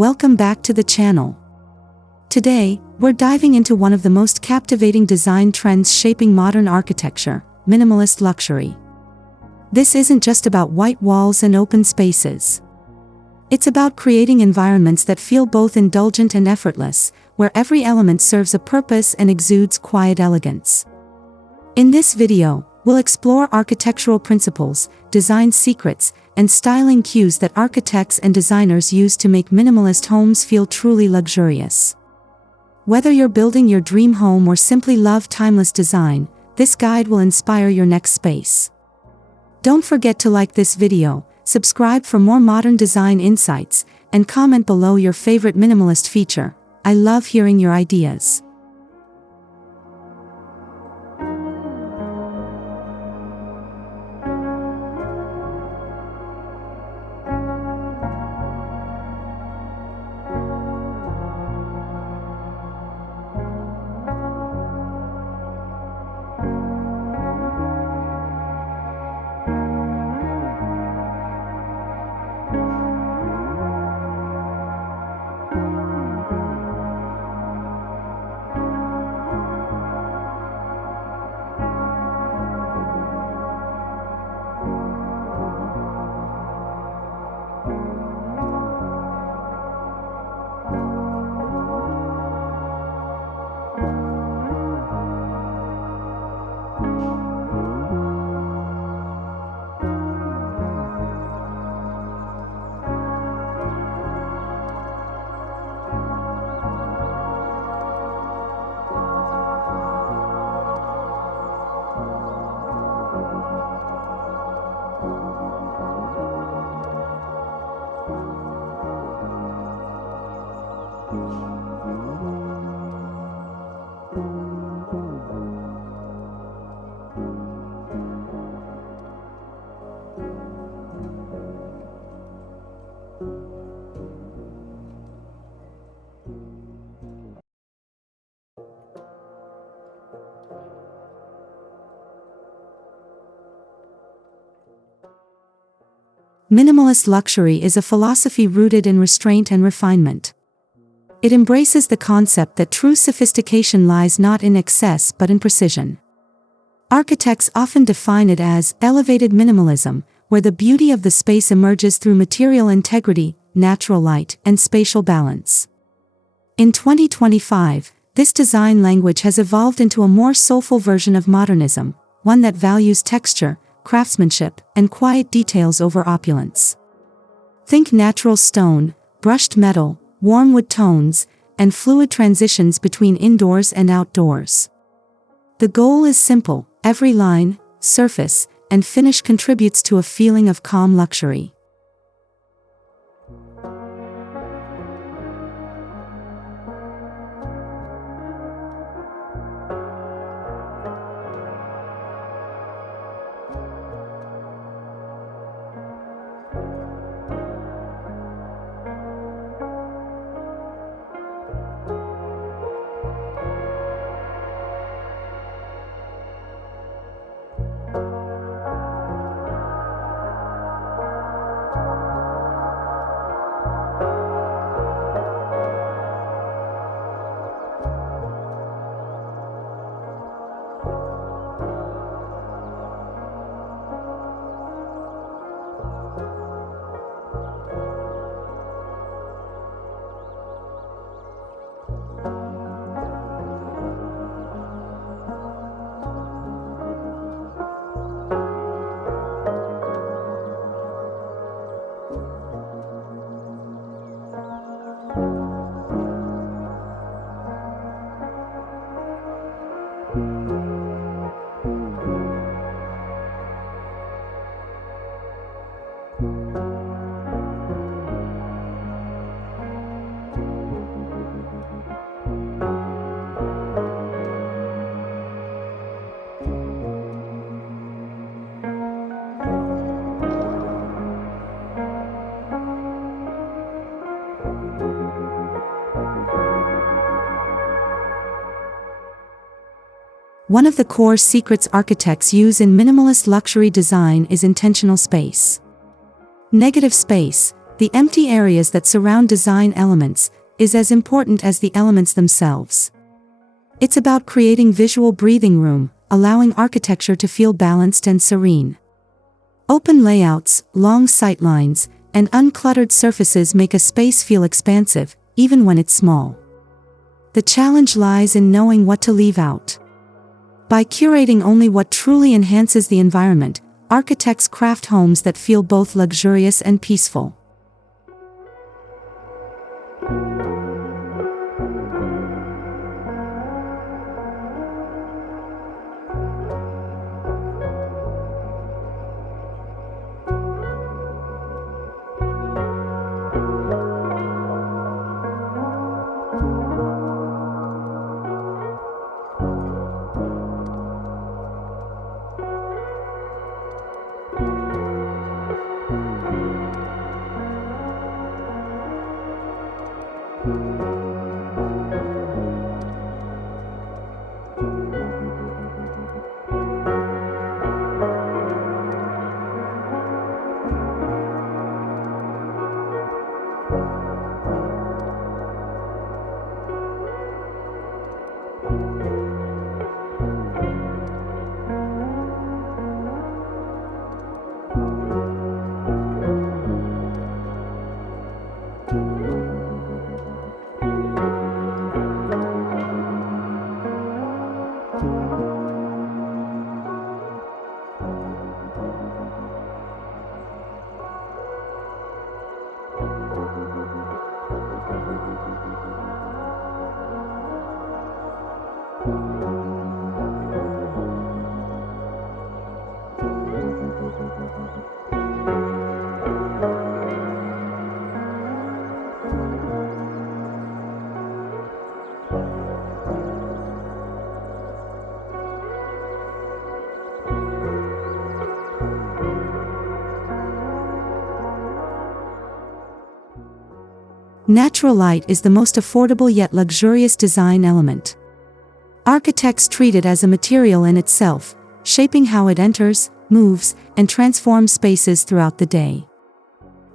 Welcome back to the channel. Today, we're diving into one of the most captivating design trends shaping modern architecture, minimalist luxury. This isn't just about white walls and open spaces. It's about creating environments that feel both indulgent and effortless, where every element serves a purpose and exudes quiet elegance. In this video, we'll explore architectural principles, design secrets, and styling cues that architects and designers use to make minimalist homes feel truly luxurious. Whether you're building your dream home or simply love timeless design, this guide will inspire your next space. Don't forget to like this video, subscribe for more modern design insights, and comment below your favorite minimalist feature. I love hearing your ideas. Minimalist luxury is a philosophy rooted in restraint and refinement. It embraces the concept that true sophistication lies not in excess but in precision. Architects often define it as elevated minimalism, where the beauty of the space emerges through material integrity, natural light, and spatial balance. In 2025, this design language has evolved into a more soulful version of modernism, one that values texture, craftsmanship, and quiet details over opulence. Think natural stone, brushed metal, warm wood tones, and fluid transitions between indoors and outdoors. The goal is simple: every line, surface, and finish contributes to a feeling of calm luxury. One of the core secrets architects use in minimalist luxury design is intentional space. Negative space, The empty areas that surround design elements is as important as the elements themselves. It's about creating visual breathing room, allowing architecture to feel balanced and serene. Open layouts, long sightlines, and uncluttered surfaces make a space feel expansive, even when it's small. The challenge lies in knowing what to leave out. By curating only what truly enhances the environment, architects craft homes that feel both luxurious and peaceful. Natural light is the most affordable yet luxurious design element. Architects treat it as a material in itself, shaping how it enters, moves, and transforms spaces throughout the day.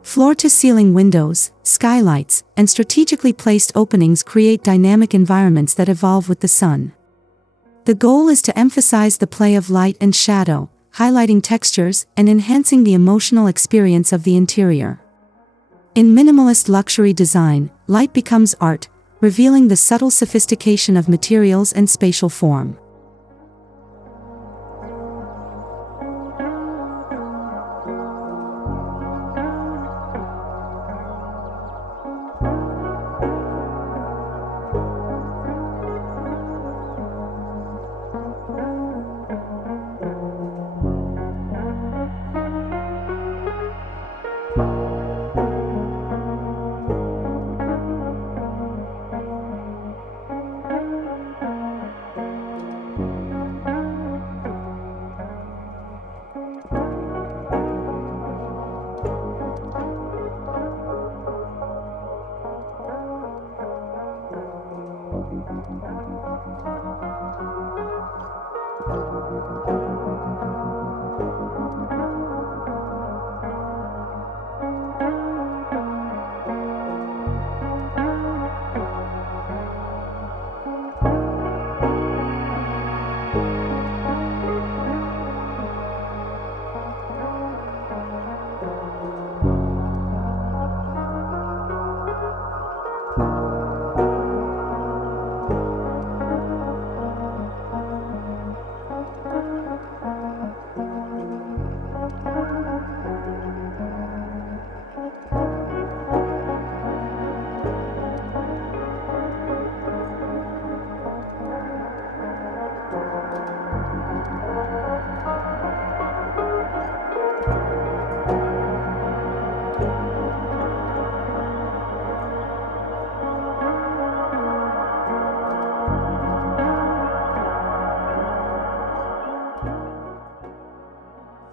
Floor-to-ceiling windows, skylights, and strategically placed openings create dynamic environments that evolve with the sun. The goal is to emphasize the play of light and shadow, highlighting textures and enhancing the emotional experience of the interior. In minimalist luxury design, light becomes art, revealing the subtle sophistication of materials and spatial form.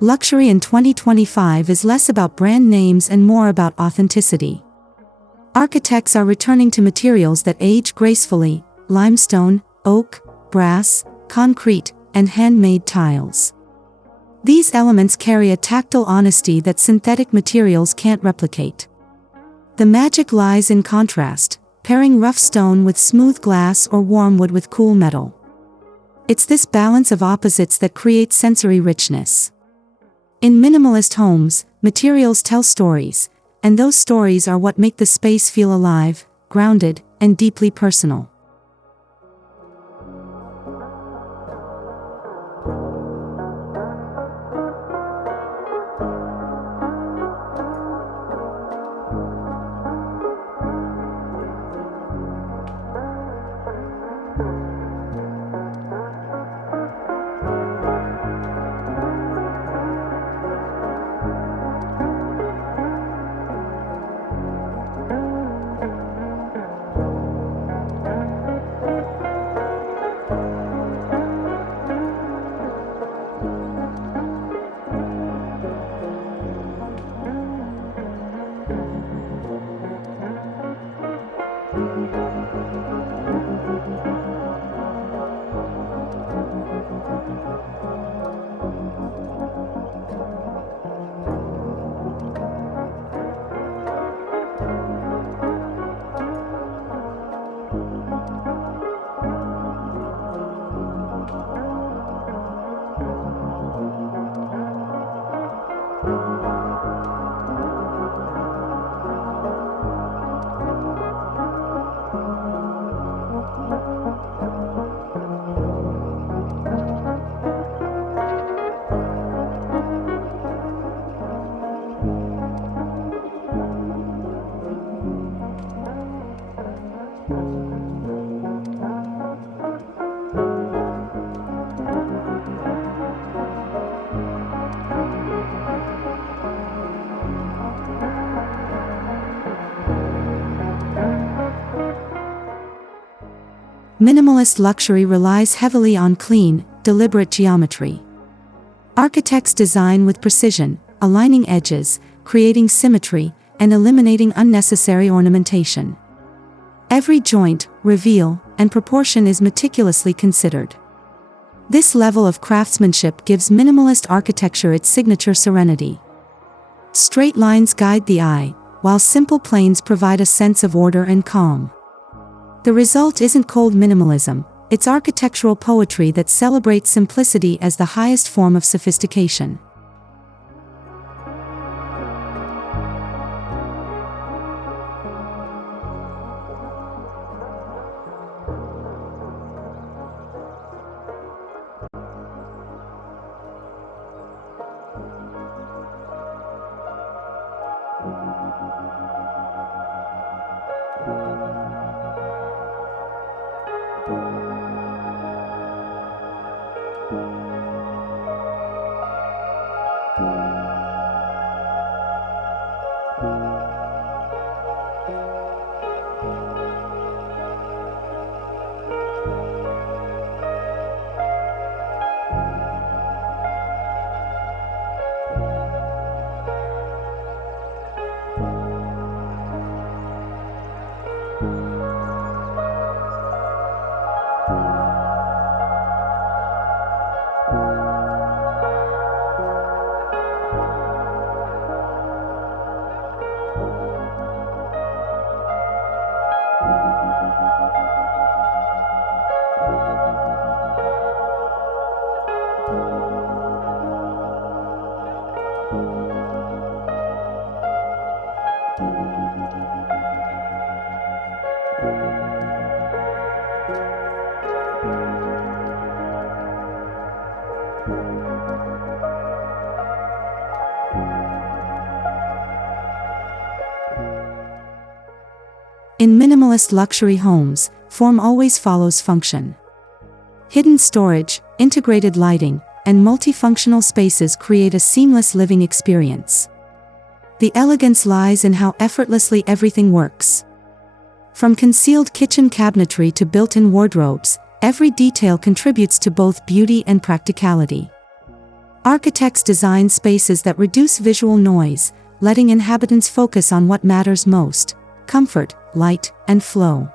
Luxury in 2025 is less about brand names and more about authenticity. Architects are returning to materials that age gracefully: limestone, oak, brass, concrete, and handmade tiles. These elements carry a tactile honesty that synthetic materials can't replicate. The magic lies in contrast, pairing rough stone with smooth glass or warm wood with cool metal. It's this balance of opposites that creates sensory richness. In minimalist homes, materials tell stories, and those stories are what make the space feel alive, grounded, and deeply personal. Minimalist luxury relies heavily on clean, deliberate geometry. Architects design with precision, aligning edges, creating symmetry, and eliminating unnecessary ornamentation. Every joint, reveal, and proportion is meticulously considered. This level of craftsmanship gives minimalist architecture its signature serenity. Straight lines guide the eye, while simple planes provide a sense of order and calm. The result isn't cold minimalism, it's architectural poetry that celebrates simplicity as the highest form of sophistication. In minimalist luxury homes, form always follows function. Hidden storage, integrated lighting, and multifunctional spaces create a seamless living experience. The elegance lies in how effortlessly everything works. From concealed kitchen cabinetry to built-in wardrobes, every detail contributes to both beauty and practicality. Architects design spaces that reduce visual noise, letting inhabitants focus on what matters most: comfort, light, and flow.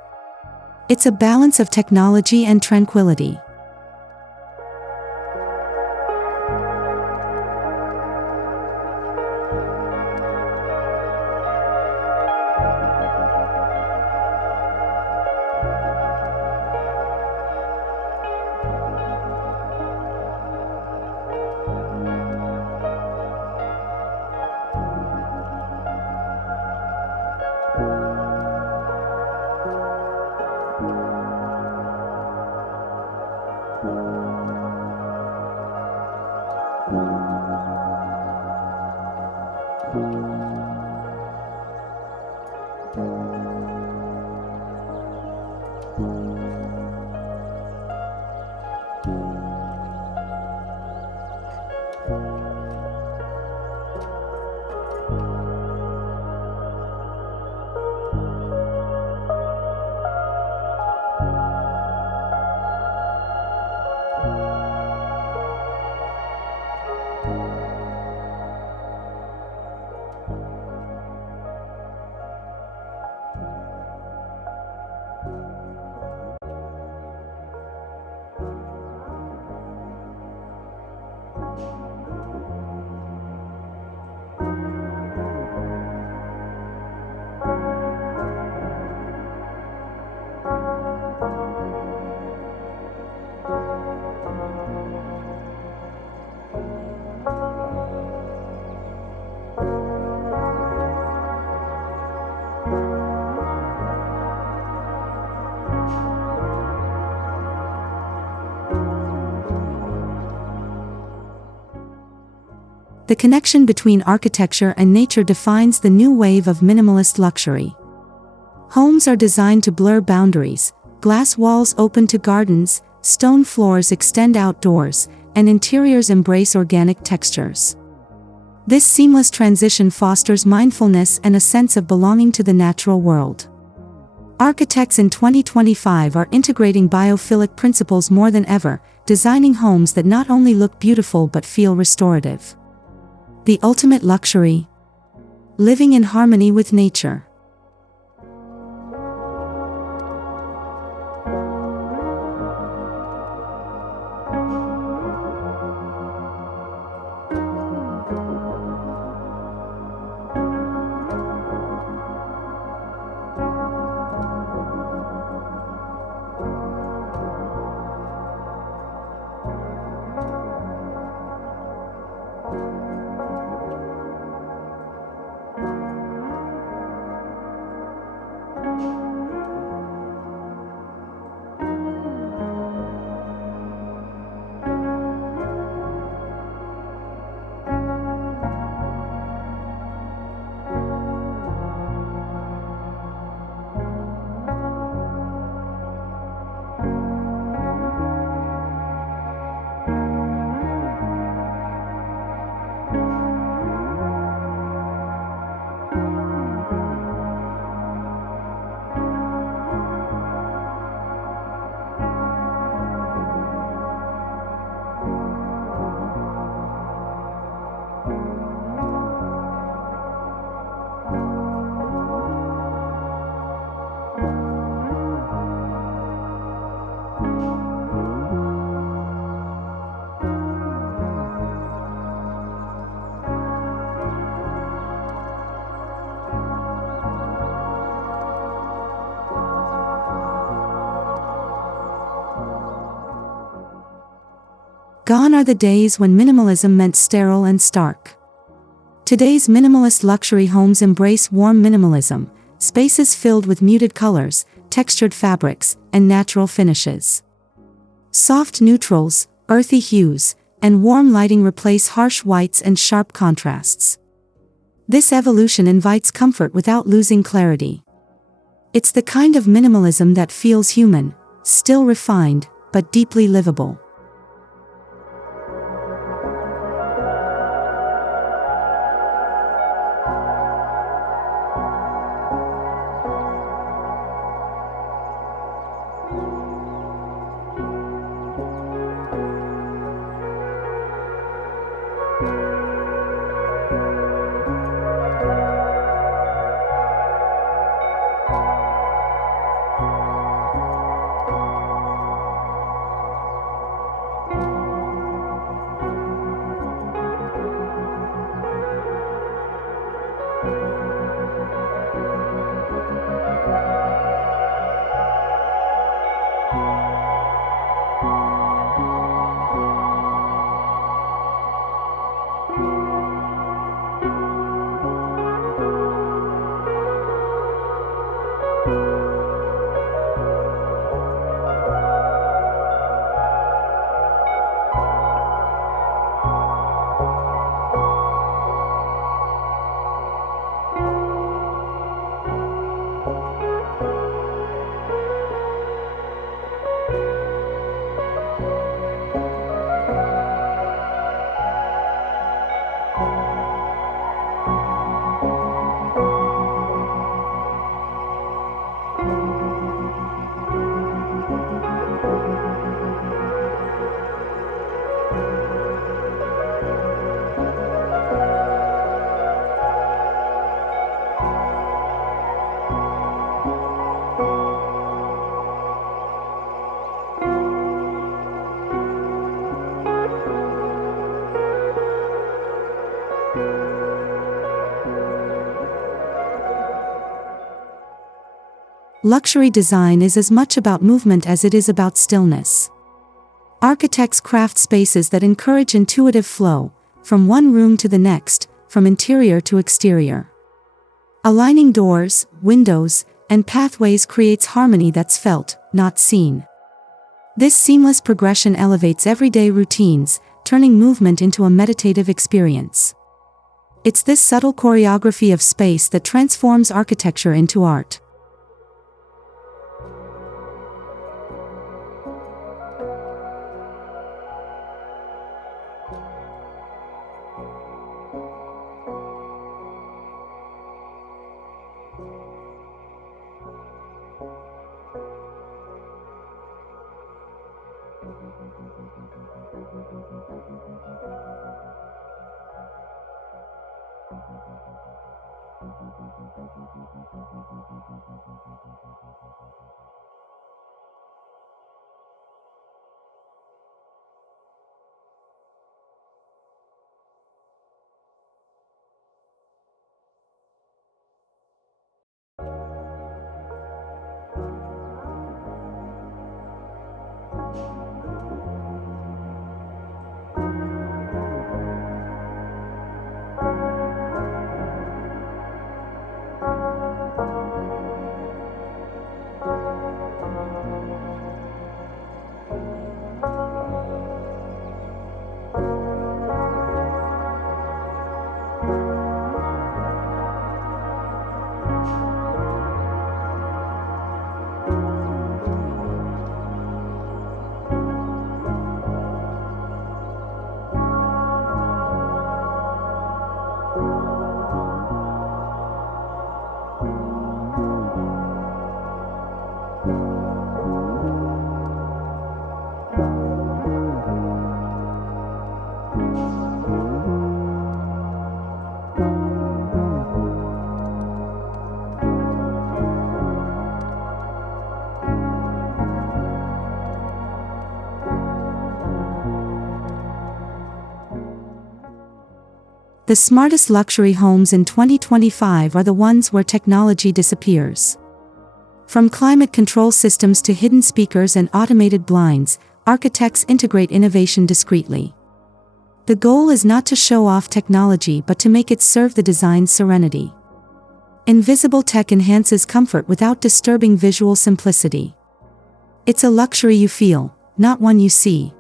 It's a balance of technology and tranquility. The connection between architecture and nature defines the new wave of minimalist luxury. Homes are designed to blur boundaries, glass walls open to gardens, stone floors extend outdoors, and interiors embrace organic textures. This seamless transition fosters mindfulness and a sense of belonging to the natural world. Architects in 2025 are integrating biophilic principles more than ever, designing homes that not only look beautiful but feel restorative. The ultimate luxury: living in harmony with nature. Gone are the days when minimalism meant sterile and stark. Today's minimalist luxury homes embrace warm minimalism, spaces filled with muted colors, textured fabrics, and natural finishes. Soft neutrals, earthy hues, and warm lighting replace harsh whites and sharp contrasts. This evolution invites comfort without losing clarity. It's the kind of minimalism that feels human, still refined, but deeply livable. Luxury design is as much about movement as it is about stillness. Architects craft spaces that encourage intuitive flow, from one room to the next, from interior to exterior. Aligning doors, windows, and pathways creates harmony that's felt, not seen. This seamless progression elevates everyday routines, turning movement into a meditative experience. It's this subtle choreography of space that transforms architecture into art. The smartest luxury homes in 2025 are the ones where technology disappears. From climate control systems to hidden speakers and automated blinds, architects integrate innovation discreetly. The goal is not to show off technology but to make it serve the design's serenity. Invisible tech enhances comfort without disturbing visual simplicity. It's a luxury you feel, not one you see.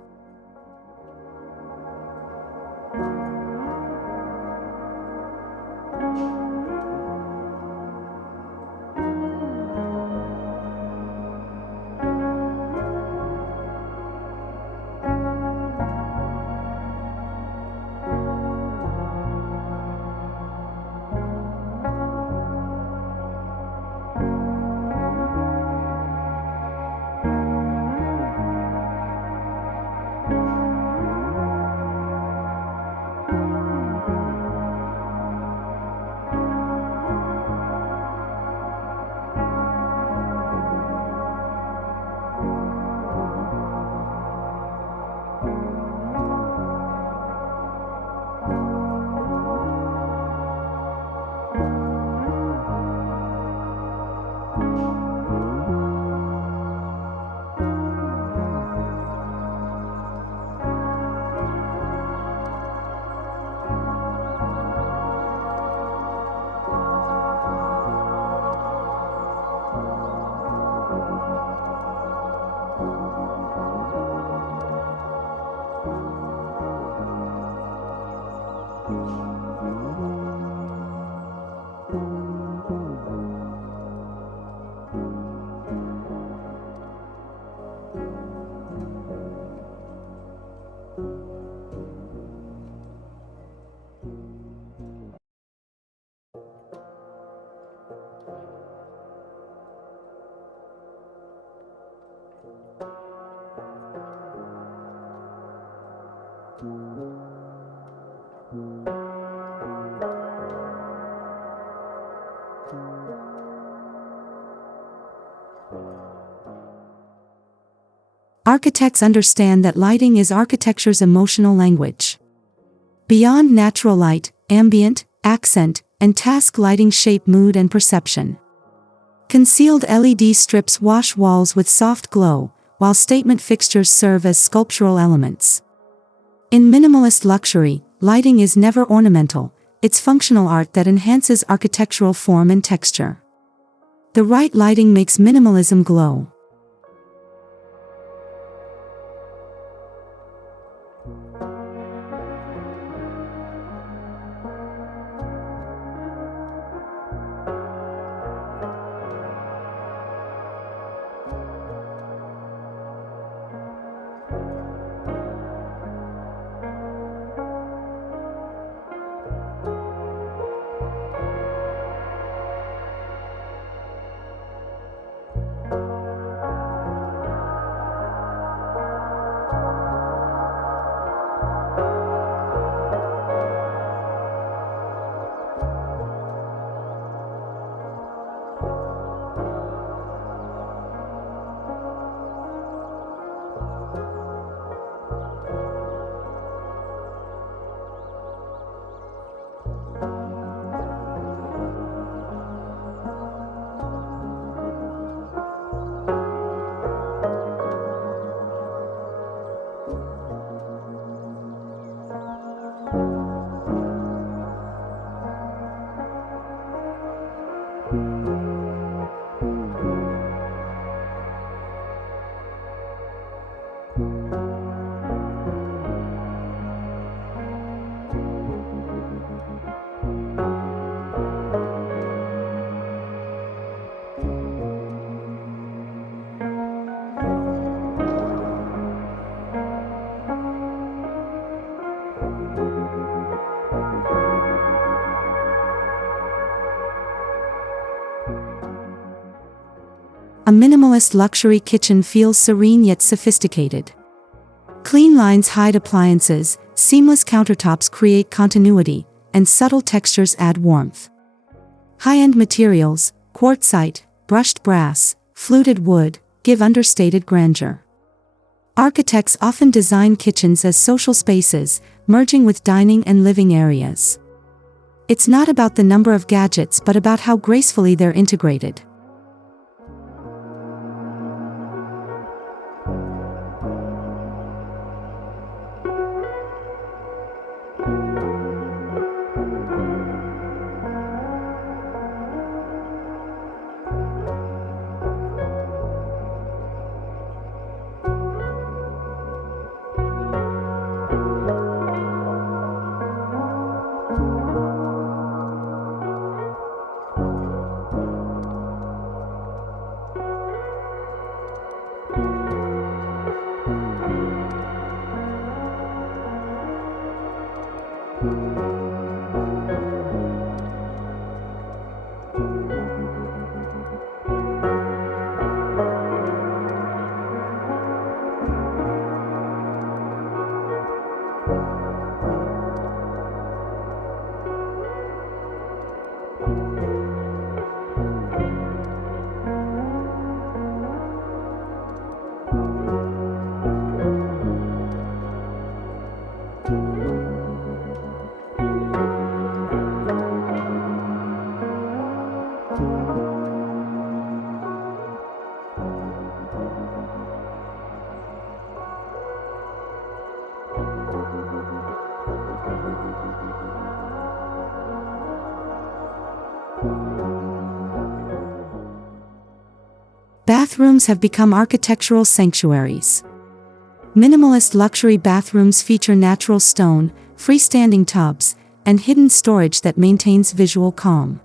Architects understand that lighting is architecture's emotional language. Beyond natural light, ambient, accent, and task lighting shape mood and perception. Concealed LED strips wash walls with soft glow, while statement fixtures serve as sculptural elements. In minimalist luxury, lighting is never ornamental, it's functional art that enhances architectural form and texture. The right lighting makes minimalism glow. A minimalist luxury kitchen feels serene yet sophisticated. Clean lines hide appliances, seamless countertops create continuity, and subtle textures add warmth. High-end materials, quartzite, brushed brass, fluted wood, give understated grandeur. Architects often design kitchens as social spaces, merging with dining and living areas. It's not about the number of gadgets but about how gracefully they're integrated. Bathrooms have become architectural sanctuaries. Minimalist luxury bathrooms feature natural stone, freestanding tubs, and hidden storage that maintains visual calm.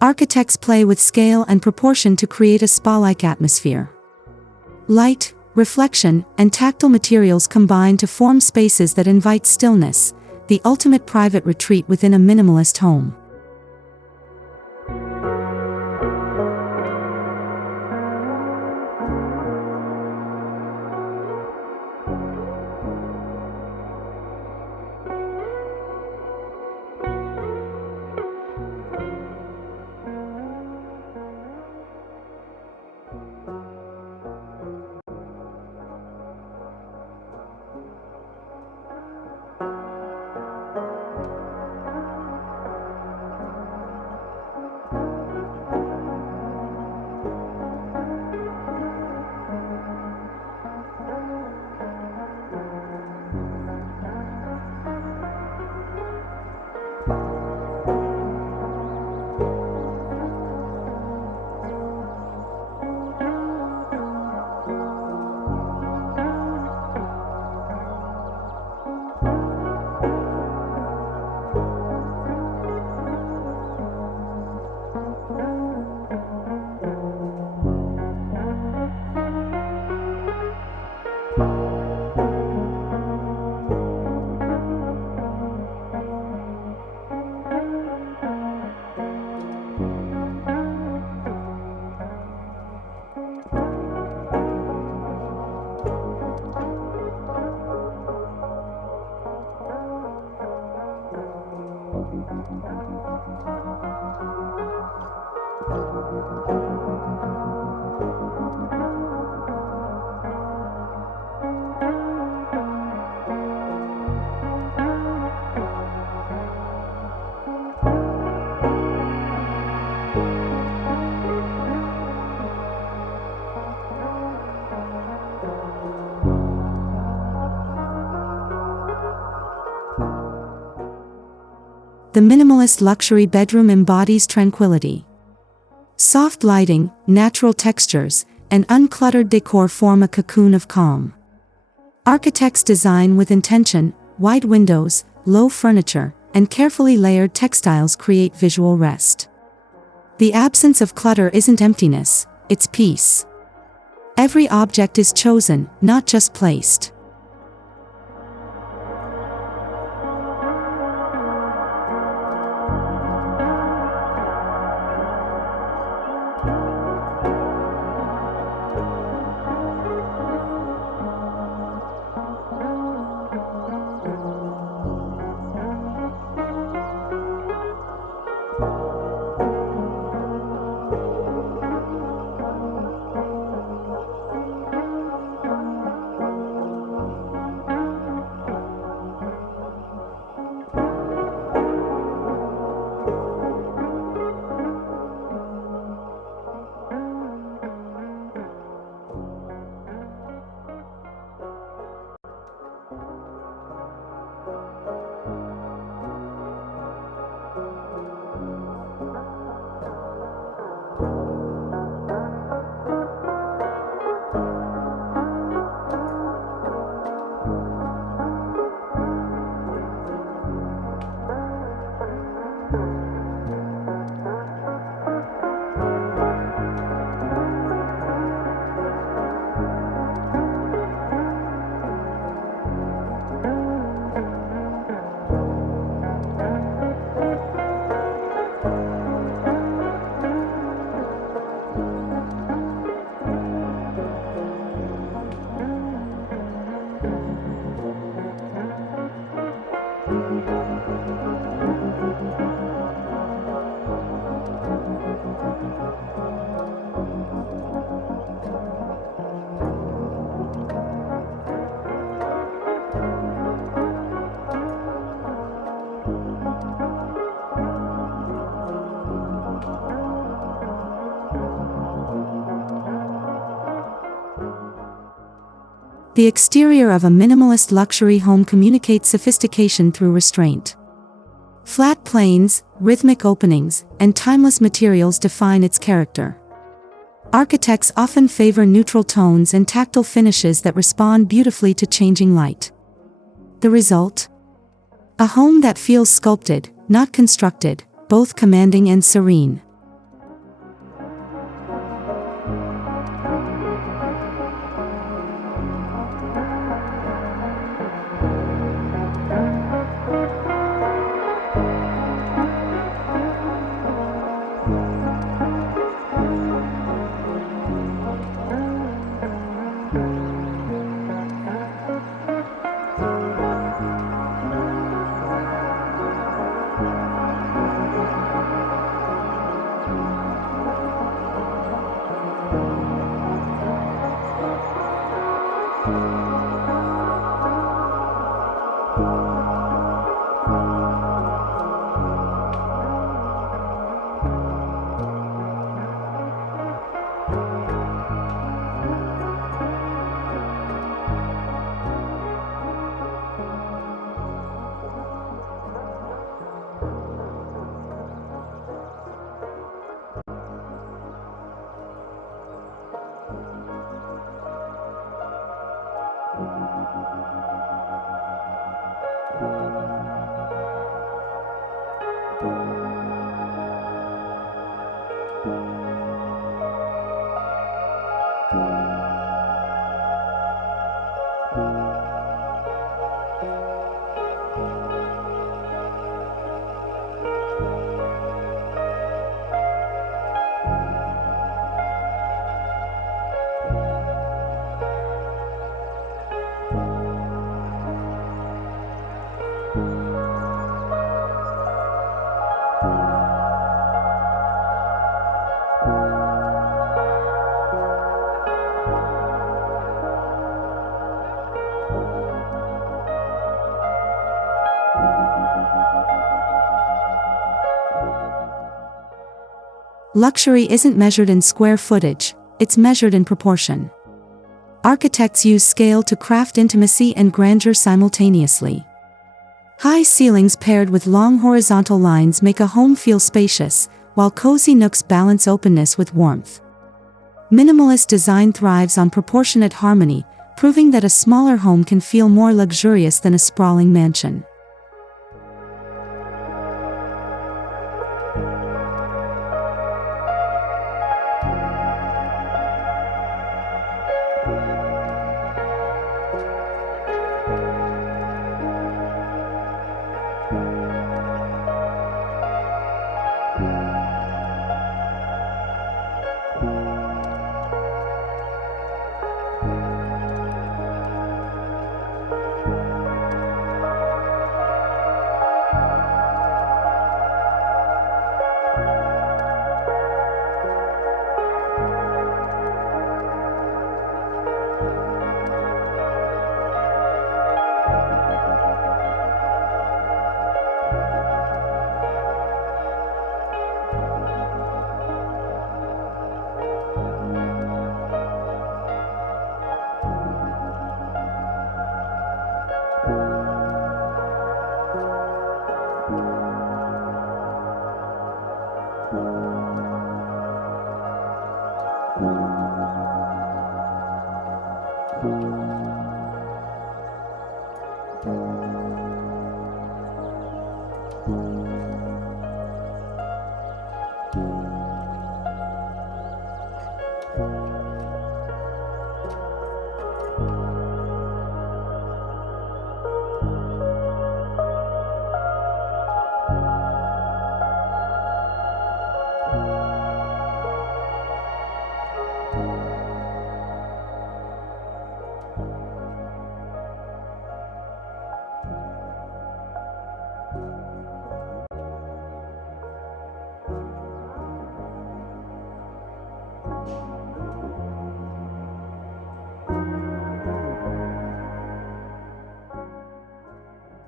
Architects play with scale and proportion to create a spa-like atmosphere. Light, reflection, and tactile materials combine to form spaces that invite stillness, the ultimate private retreat within a minimalist home. The minimalist luxury bedroom embodies tranquility. Soft lighting, natural textures, and uncluttered decor form a cocoon of calm. Architects design with intention, wide windows, low furniture, and carefully layered textiles create visual rest. The absence of clutter isn't emptiness, it's peace. Every object is chosen, not just placed. The exterior of a minimalist luxury home communicates sophistication through restraint. Flat planes, rhythmic openings, and timeless materials define its character. Architects often favor neutral tones and tactile finishes that respond beautifully to changing light. The result? A home that feels sculpted, not constructed, both commanding and serene. Luxury isn't measured in square footage, it's measured in proportion. Architects use scale to craft intimacy and grandeur simultaneously. High ceilings paired with long horizontal lines make a home feel spacious, while cozy nooks balance openness with warmth. Minimalist design thrives on proportionate harmony, proving that a smaller home can feel more luxurious than a sprawling mansion.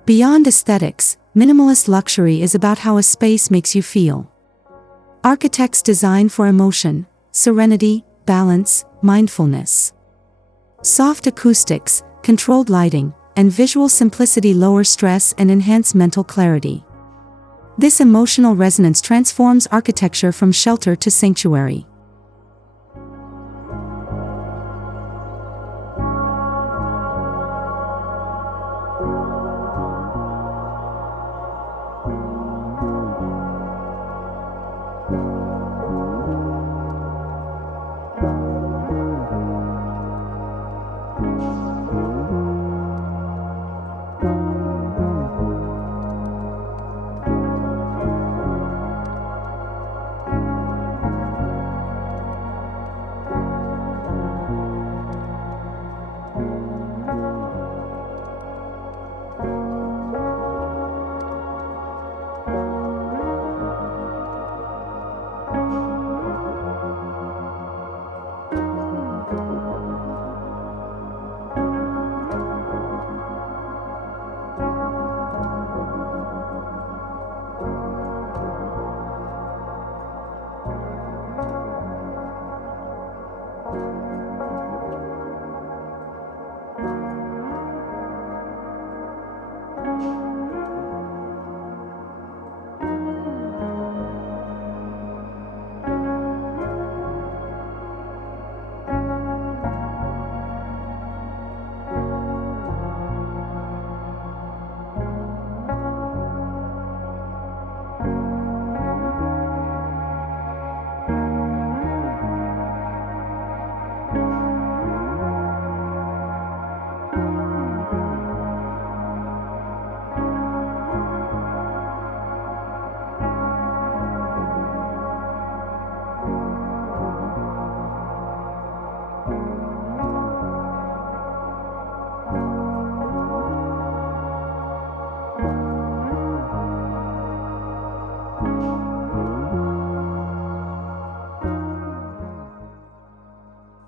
Beyond aesthetics, minimalist luxury is about how a space makes you feel. Architects design for emotion, serenity, balance, mindfulness. Soft acoustics, controlled lighting, and visual simplicity lower stress and enhance mental clarity. This emotional resonance transforms architecture from shelter to sanctuary.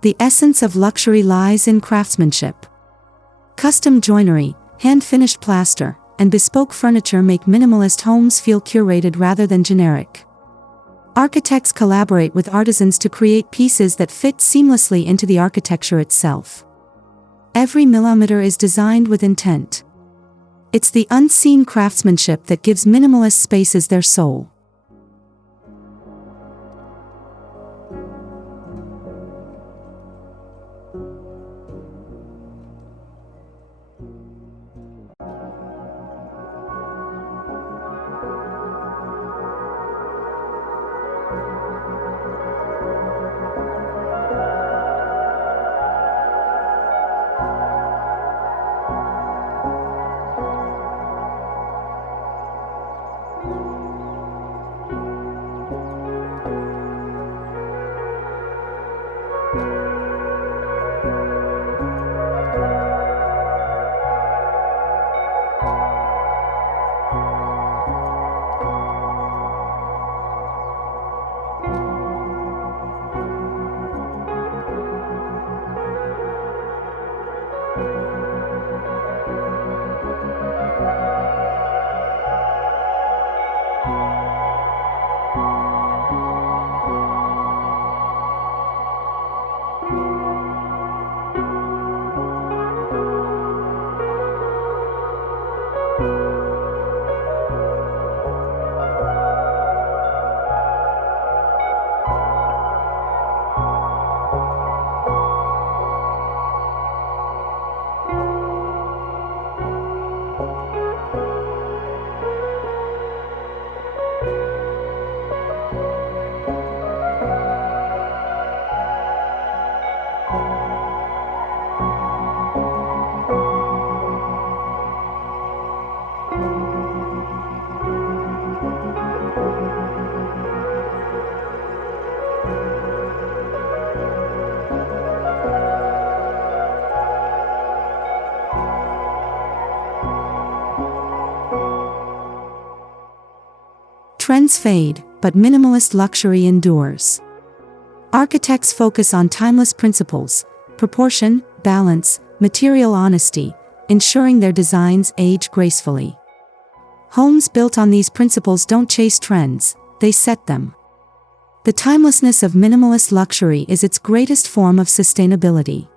The essence of luxury lies in craftsmanship. Custom joinery, hand-finished plaster, and bespoke furniture make minimalist homes feel curated rather than generic. Architects collaborate with artisans to create pieces that fit seamlessly into the architecture itself. Every millimeter is designed with intent. It's the unseen craftsmanship that gives minimalist spaces their soul. Trends fade, but minimalist luxury endures. Architects focus on timeless principles: proportion, balance, material honesty, ensuring their designs age gracefully. Homes built on these principles don't chase trends, they set them. The timelessness of minimalist luxury is its greatest form of sustainability.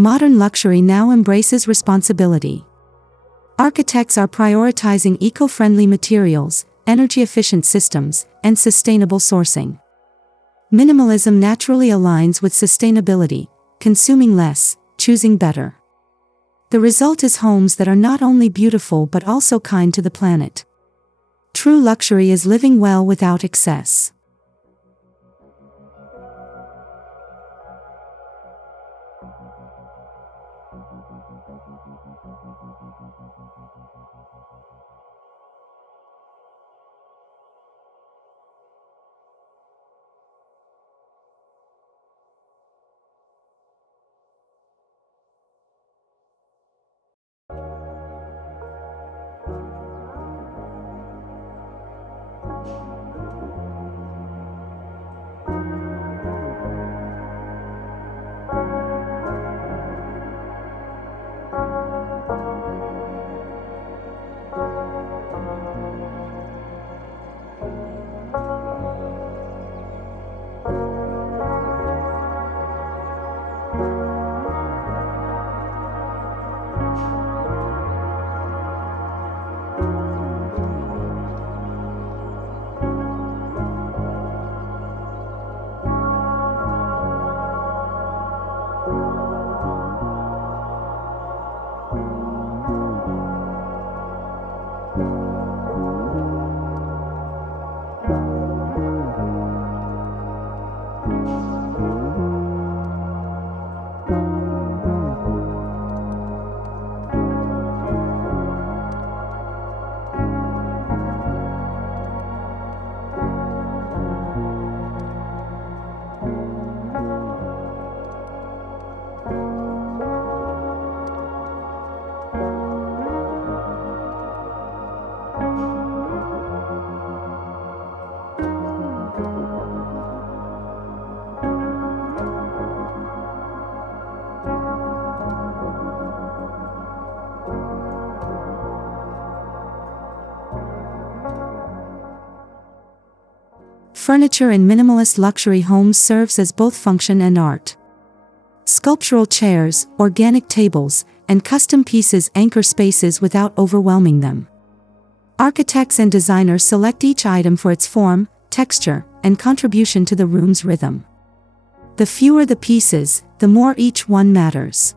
Modern luxury now embraces responsibility. Architects are prioritizing eco-friendly materials, energy-efficient systems, and sustainable sourcing. Minimalism naturally aligns with sustainability, consuming less, choosing better. The result is homes that are not only beautiful but also kind to the planet. True luxury is living well without excess. Furniture in minimalist luxury homes serves as both function and art. Sculptural chairs, organic tables, and custom pieces anchor spaces without overwhelming them. Architects and designers select each item for its form, texture, and contribution to the room's rhythm. The fewer the pieces, the more each one matters.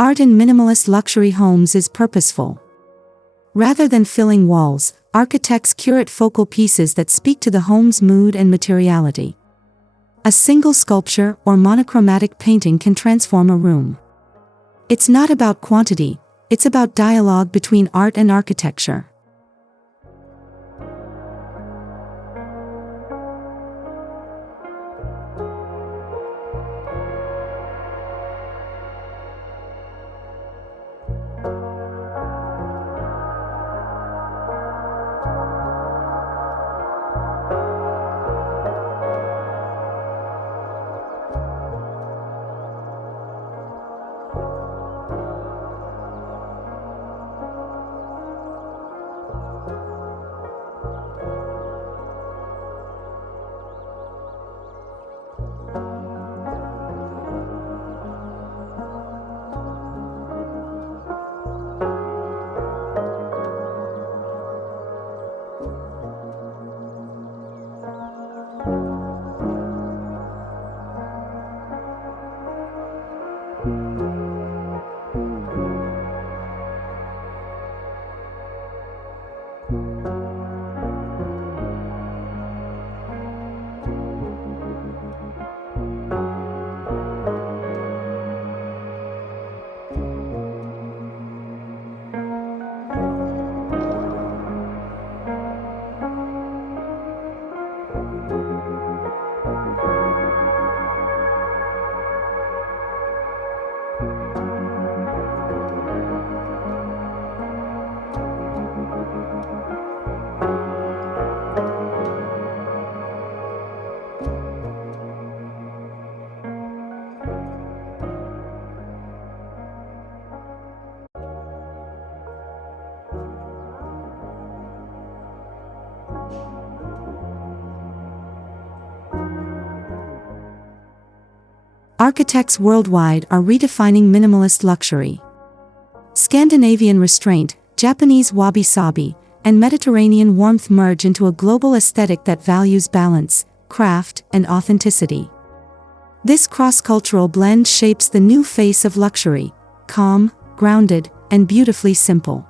Art in minimalist luxury homes is purposeful. Rather than filling walls, architects curate focal pieces that speak to the home's mood and materiality. A single sculpture or monochromatic painting can transform a room. It's not about quantity, it's about dialogue between art and architecture. Architects worldwide are redefining minimalist luxury. Scandinavian restraint, Japanese wabi-sabi, and Mediterranean warmth merge into a global aesthetic that values balance, craft, and authenticity. This cross-cultural blend shapes the new face of luxury: calm, grounded, and beautifully simple.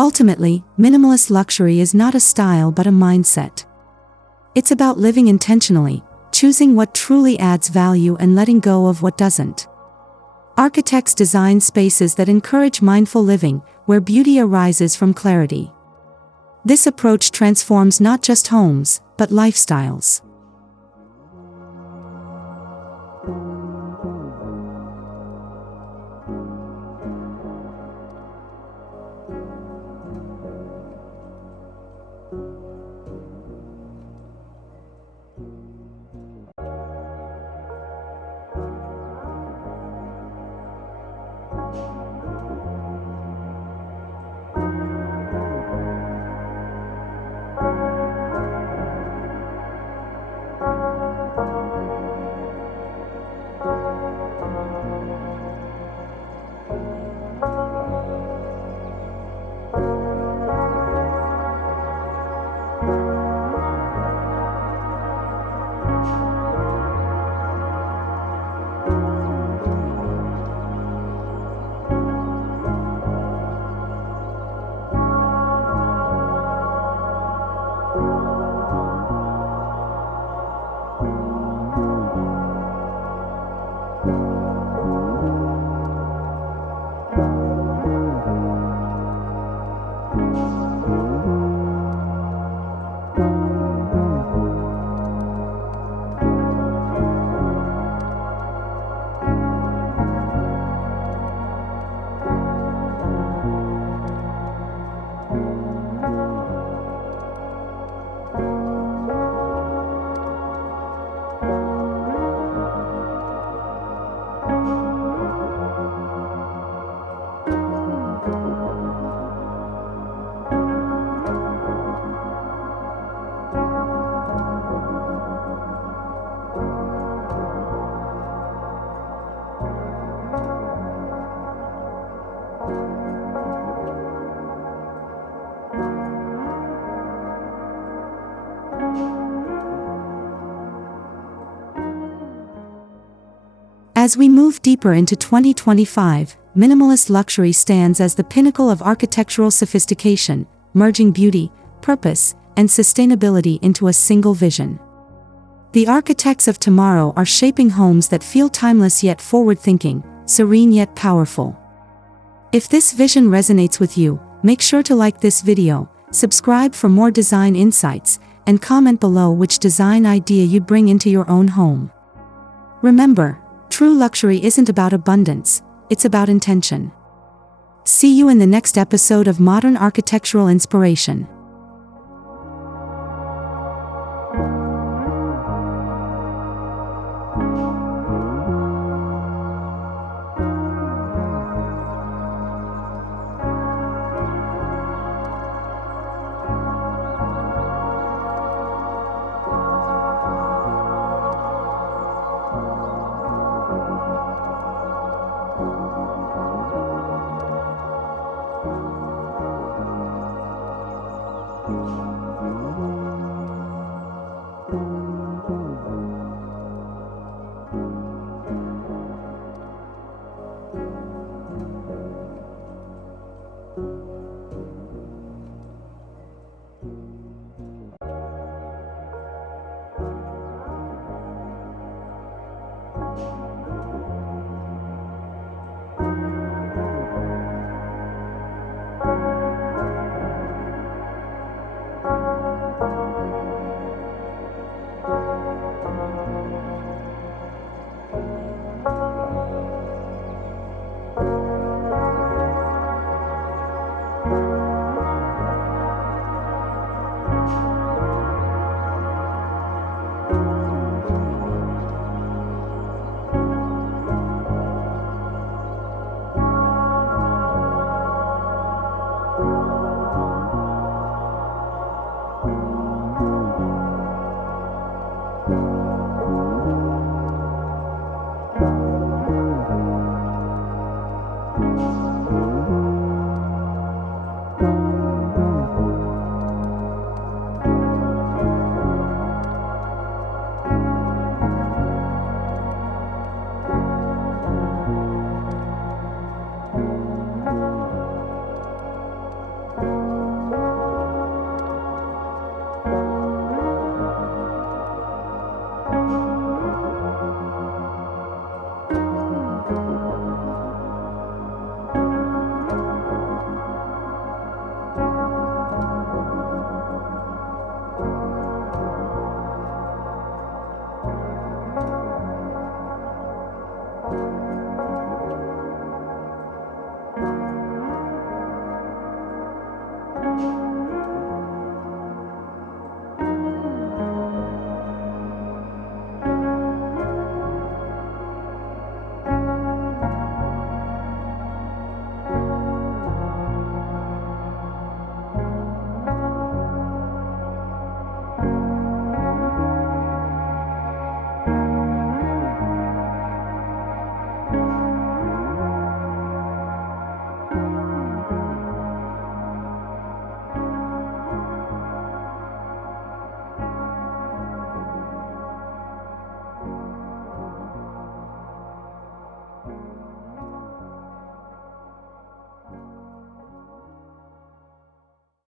Ultimately, minimalist luxury is not a style but a mindset. It's about living intentionally, choosing what truly adds value and letting go of what doesn't. Architects design spaces that encourage mindful living, where beauty arises from clarity. This approach transforms not just homes, but lifestyles. As we move deeper into 2025, minimalist luxury stands as the pinnacle of architectural sophistication, merging beauty, purpose, and sustainability into a single vision. The architects of tomorrow are shaping homes that feel timeless yet forward-thinking, serene yet powerful. If this vision resonates with you, make sure to like this video, subscribe for more design insights, and comment below which design idea you'd bring into your own home. Remember, true luxury isn't about abundance, it's about intention. See you in the next episode of Modern Architectural Inspiration.